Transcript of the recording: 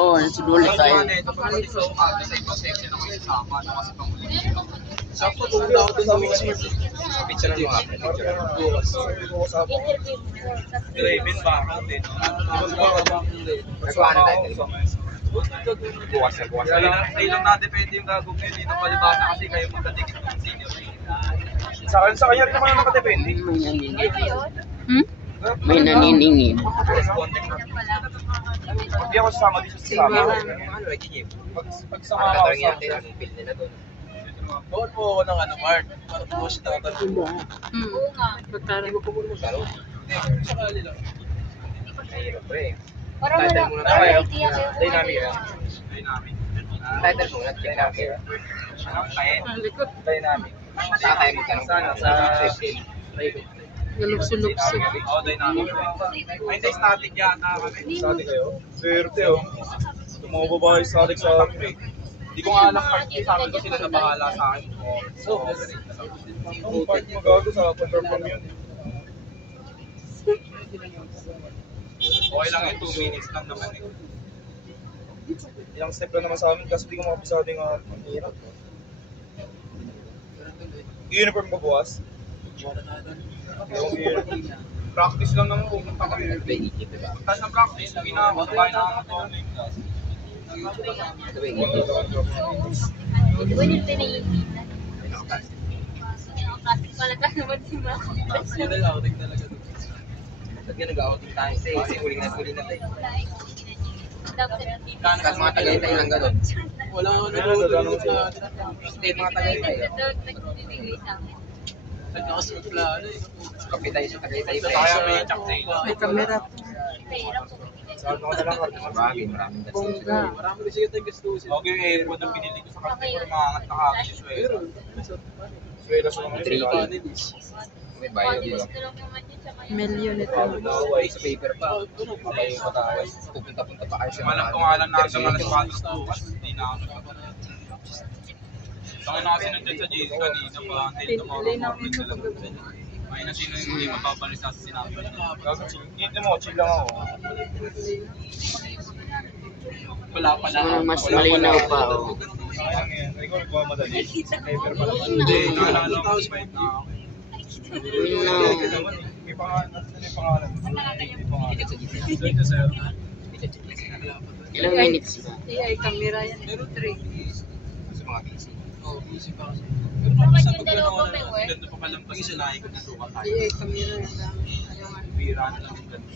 Oo, nasudulit tayo. Ito pa kasi sa umaga sa ibang section ako isama na kasi pamuli. Sakto pumunta ako doon sa Mixer. Picture mo nga. Graven ba ako din? Nagkuhan na tayo. Bukas na bukas. Kayo lang na-depende yung gagawin nyo. Hindi na palibasa kasi kayo magkadikit ng senior. Sa kanya rin naman ang nakadepende. May naniningin. May naniningin. Hindi ako sasama dito sa sama. Pag sama ako sa doon po ako ng ano, Mark. Para po siya nakatalo. Oo nga. Hindi mo po muna masyado. Hindi, sakali lang. Mahirap pre. Para wala. Para idea kayo. Dynamic. Dynamic. Title muna, dynamic. Anong kaya? Likod. Dynamic. Saan tayo magtanong? Sa 15. Galukso-lukso. Oo, dynamic. Ay, hindi, static yata kami. Static kayo? Swerte oh. Yung mga babae static sa akin. Hindi ko nga alam part sa amin ko sila na bahala sa akin. So, ang part magago sa perform yun. Okay lang yun, 2 minutes lang naman eh. Ilang step lang naman sa amin kasi di ko makapisado yung ang hirap. Uniform ba buwas? Practice lang naman pumunta kami. Tapos ng practice, hindi na ako, sabay na ako sa online class. Di ba yung pinaiitan? Kasi pala ka naman si Mama. Outing talaga doon. Ba't nga nag-outing tayo sa'yo? Kasi huling na tayo. Tapos mga Tagaytay lang gano'n. Wala ako nag-outing sa Hindi, mga Tagaytay. Nagbibigay sa akin. nagkakasunod plano eh. Kapi tayo sa Tagaytay. Kaya may check May kamera. Pera po. Saan ako na lang Maraming Bongga. marami rin siya tayong gastusin. Okay, yung airpod ang binili ko sa customer, maangat na kami si Suero. Swela sa mga sila. May bayad mo lang. Million ito. Nawaway sa paper pa. Kayo pa tayo. Pupunta-punta pa kayo sa mga. Alam ko nga lang na sa mga sapatos bukas. Hindi na ako nagpapalit. Tangin na kasi nandyan sa JC kanina pa. Until tomorrow morning na lang. May na sino yung hindi mapabalisa sa sinabi. Dito mo, chill lang ako. Wala pa na. Mas malinaw pa. Oh. Sayang yan. Ikaw nagmamadali. Paper pa lang. Hindi, naalala ko pa na ako. May pangalan. May pangalan. Ito sir. Ilang minutes ba? Ay, kamera yan. Pero 3. Sa mga busy. Oo, busy pa kasi. Pero naman sa pag gano'n, ganda pa palang pag isalahin ko na sukat tayo. Ay, kamera yan. Ayaw nga. Bira na lang yung ganda.